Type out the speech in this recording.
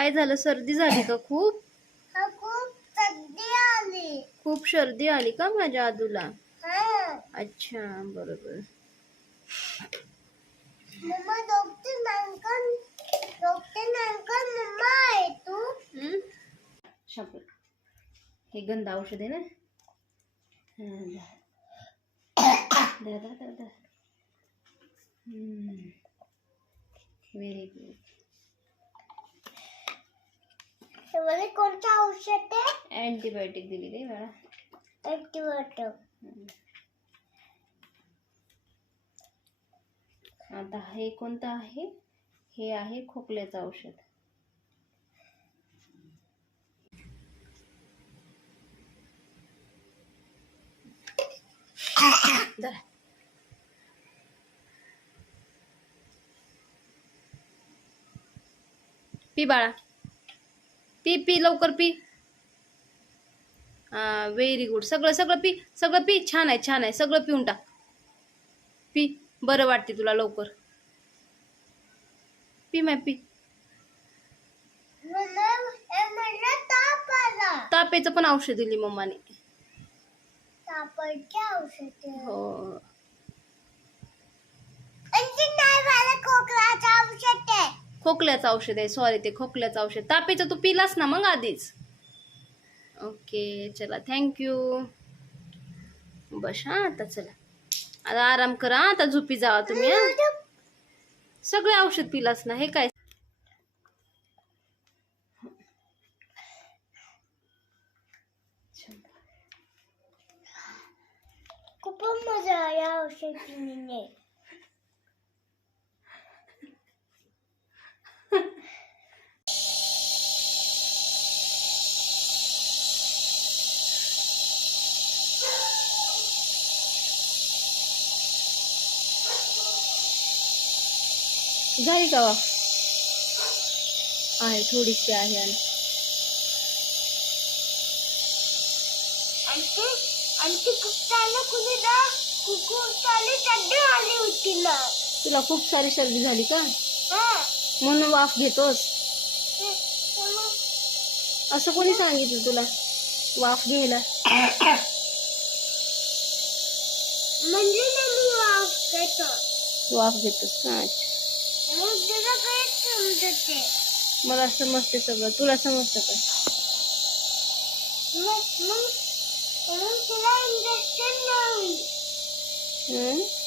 काय झालं? सर्दी झाली का खूप? खूप सर्दी आली. खूप सर्दी आली का माझ्या आदूला? हा. अच्छा बरोबर. मम्मा डॉक्टर नांकन डॉक्टर नांकन मम्मा आहे तू? शपथ हे गंध औषध आहे ना? व्हेरी गुड हे मला कोणतं औषध? अँटीबायोटिक दिली रे बाळा. अँटीबायोटिक आता हे कोणतं आहे? हे आहे खोकल्याचं औषध. पी बाळा. पी पी लवकर पी. व्हेरी गुड सगळं सगळं पी सगळं पी छान आहे छान आहे. सगळं पिऊन टाक. पी बरं वाटते तुला लवकर. पी मॅ पी. तापेचं पण औषध दिली मम्माने. औषध. हो. खोकल्याचं औषध आहे. सॉरी ते खोकल्याचं औषध. तापेचं तू पिलास ना मग आधीच. ओके चला थँक्यू बस हा आता चला. आता आराम करा आता झोपी जावा तुम्ही सगळे औषध पिलास ना हे काय? खूप मजा या औषध पिणे झाली का वाफ आहे थोडीशी आहे आणि. तुला खूप सारी सर्दी झाली का? हा. म्हणून वाफ घेतोस. असं कोणी सांगितलं तुला? वाफ घ्यायला. म्हणजे वाफ घेतो. वाफ घेतोस. हा अच्छा. ¿Cómo lo hacemos de sobra? ¿Tú lo hacemos de sobra? ¿Cómo se va a investir hoy? Slime.